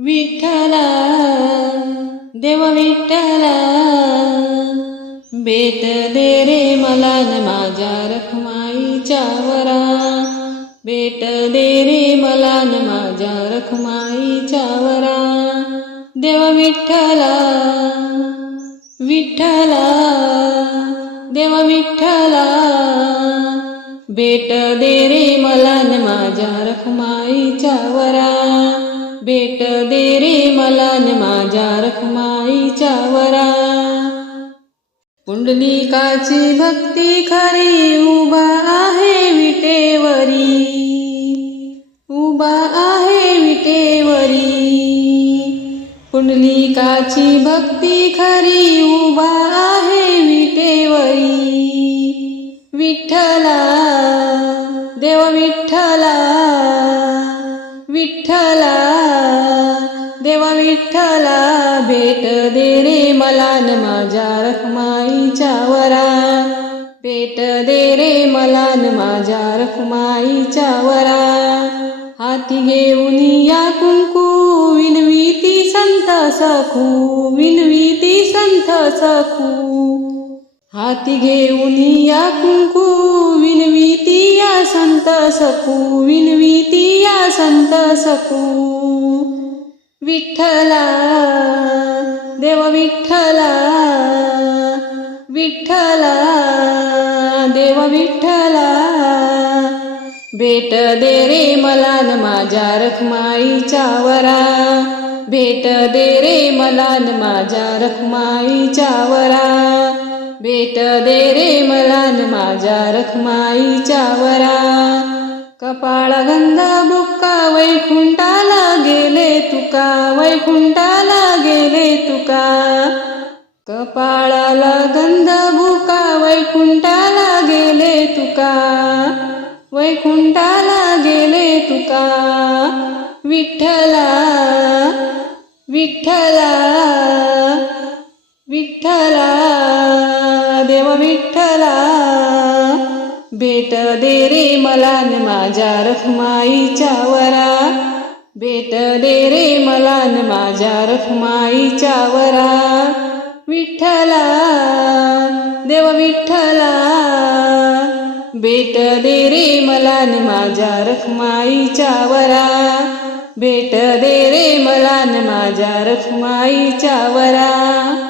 विठ्ठला देव विठ्ठला बेट दे रे मला न माझ्या रखमाईच्या वरा. बेट दे रे मला न माझ्या रखमाईच्या वरा. देव विठ्ठला विठ्ठला देव विठ्ठला बेट दे रे मला न माझ्या रखमाईच्या वरा. बेट दे रे मला न माझ्या रखमाईच्या वरा. पुंडलिकाची भक्ती खरी उभा आहे विटेवरी. उभा आहे विटेवरी. पुंडलिकाची भक्ती खरी उभा आहे विटेवरी. विठ्ठला दे रे मला न माझ्या रखमाईच्या वरा. पेट दे रे मला न माझ्या रखमाईच्या वरा. हाती घेऊन या कुंकू विनवीती संत सखू विनवीती संत सखू. हाती घेऊन या कुंकू विनवीती या संत सखू विनवीती या संत सखू. विठ्ठला देव विठ्ठला. भेट दे रे मला न माझ्या रखमाईच्या वरा. भेट दे रे मला न माझ्या रखमाईच्या वरा. भेट दे रे मला न माझ्या रखमाईच्या वरा. कपाळा गंध बुक्का वैकुंठाला गेले तुका. वैकुंठाला गेले तुका. कपाळाला गंध बुका वैकुंठाला गेले तुका. वैकुंठाला गेले तुका. विठ्ठला विठ्ठला विठ्ठला देव विठ्ठला. भेट दे रे मला न माझ्या रखमाईच्या वरा. भेट दे रे मला न माझ्या रखमाईच्या वरा. विठ्ठला. भेट दे रे मला न माझ्या रखमाईच्या वरा. भेट दे रे मला न माझ्या रखमाईच्या वरा.